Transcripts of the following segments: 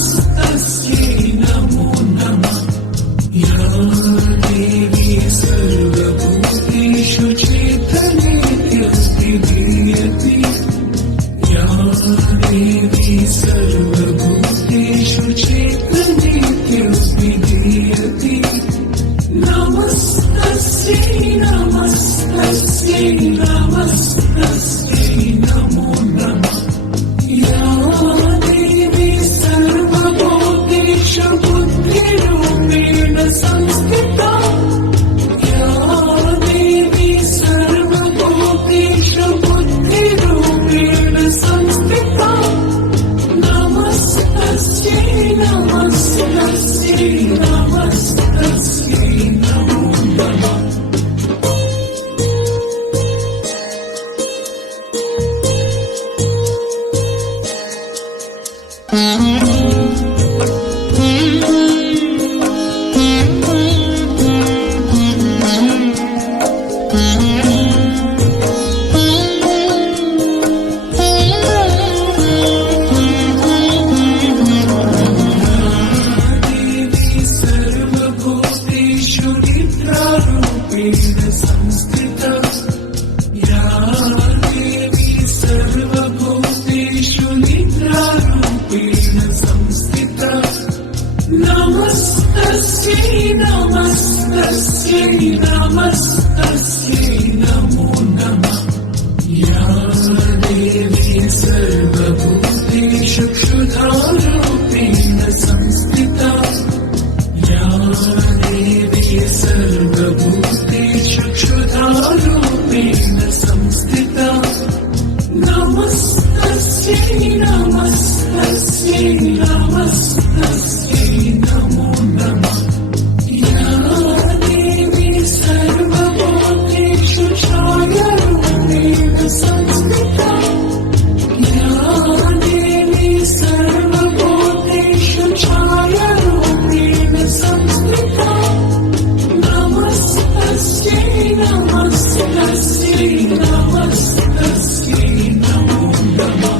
नमस्तस्यै नमो नमः। या देवी सर्वभूतेषु चैतन्येत्यभिधीयते। या देवी सर्वभूतेषु चैतन्येत्यभिधीयते। नमस्तस्यै नमस्तस्यै नमस्तस्यै नमो नमः। या देवी सर्वभूतेषु बुद्धिरूपेण संस्थिता। या देवी सर्वभूतेषु बुद्धिरूपेण संस्थिता। नमस्तस्यै नमस्तस्यै नमस्तस्यै नमो नमः। सर्वभूतेषु निद्रारूपेण संस्थिता। या देवी सर्वभूतेषु निद्रारूपेण संस्थिता। नमस्तस्यै नमस्तस्यै नमस्तस्यै नमो नमः। या देवी सर्वभूतेषु क्षुधारूपेण संस्थिता। या देवी सर्वभूतेषु क्षुधारूपेण संस्थिता। नमस्तस्यै नमस्तस्यै नमस्तस्यै नमो नमः। या देवी सर्वभूतेषु छायारूपेण संस्थिता। या देवी सर्वभूतेषु छायारूपेण संस्थिता। नमस्तस्यै नमस्तस्यै नमस्तस्यै नमो नमः।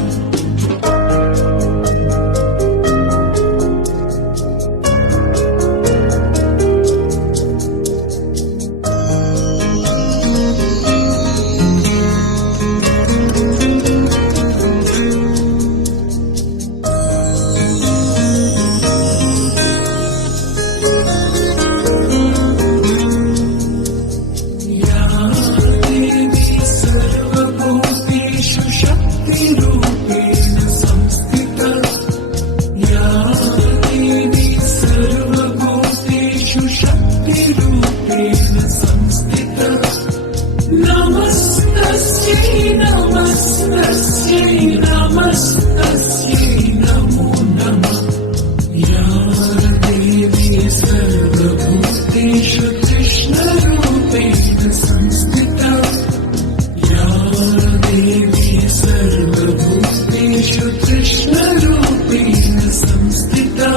या देवी सर्वभूतेषु शक्तिरूपेण संस्थिता। या देवी सर्वभूतेषु शक्तिरूपेण संस्थिता। नमस्तस्यै नमस्तस्यै नमस्तस्यै नमो नमः। या देवी सर्वभूतेषु कृष्णरूपेण संस्थिता। या देवी सर्वभूतेषु कृष्णरूपेण संस्थिता।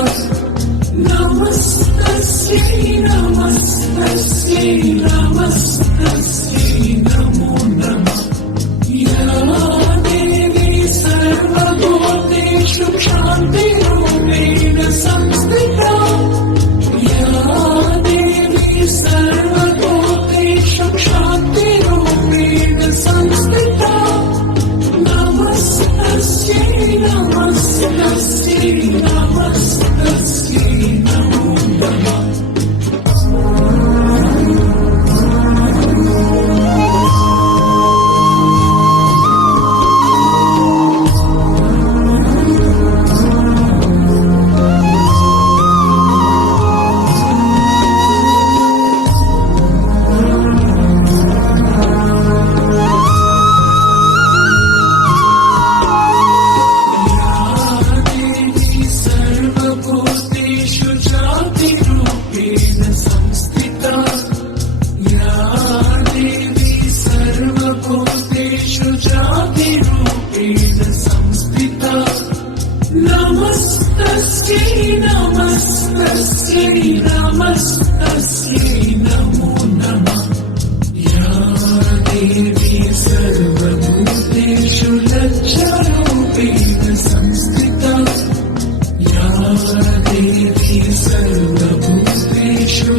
नमस्तस्यै नमस्तस्यै नमस्तस्यै नमो नमः। या देवी सर्वभूतेषु शान्तिरूपेण संस्थिता। या देवी सर्वभूतेषु शान्तिरूपेण संस्थिता। नमस्तस्यै नमस्तस्यै नमस्तस्यै नमो नमः। नमस्तस्यै नमो नमः। या देवी सर्वभूतेषु लज्जारूपेण संस्थिता। या देवी सर्वभूतेषु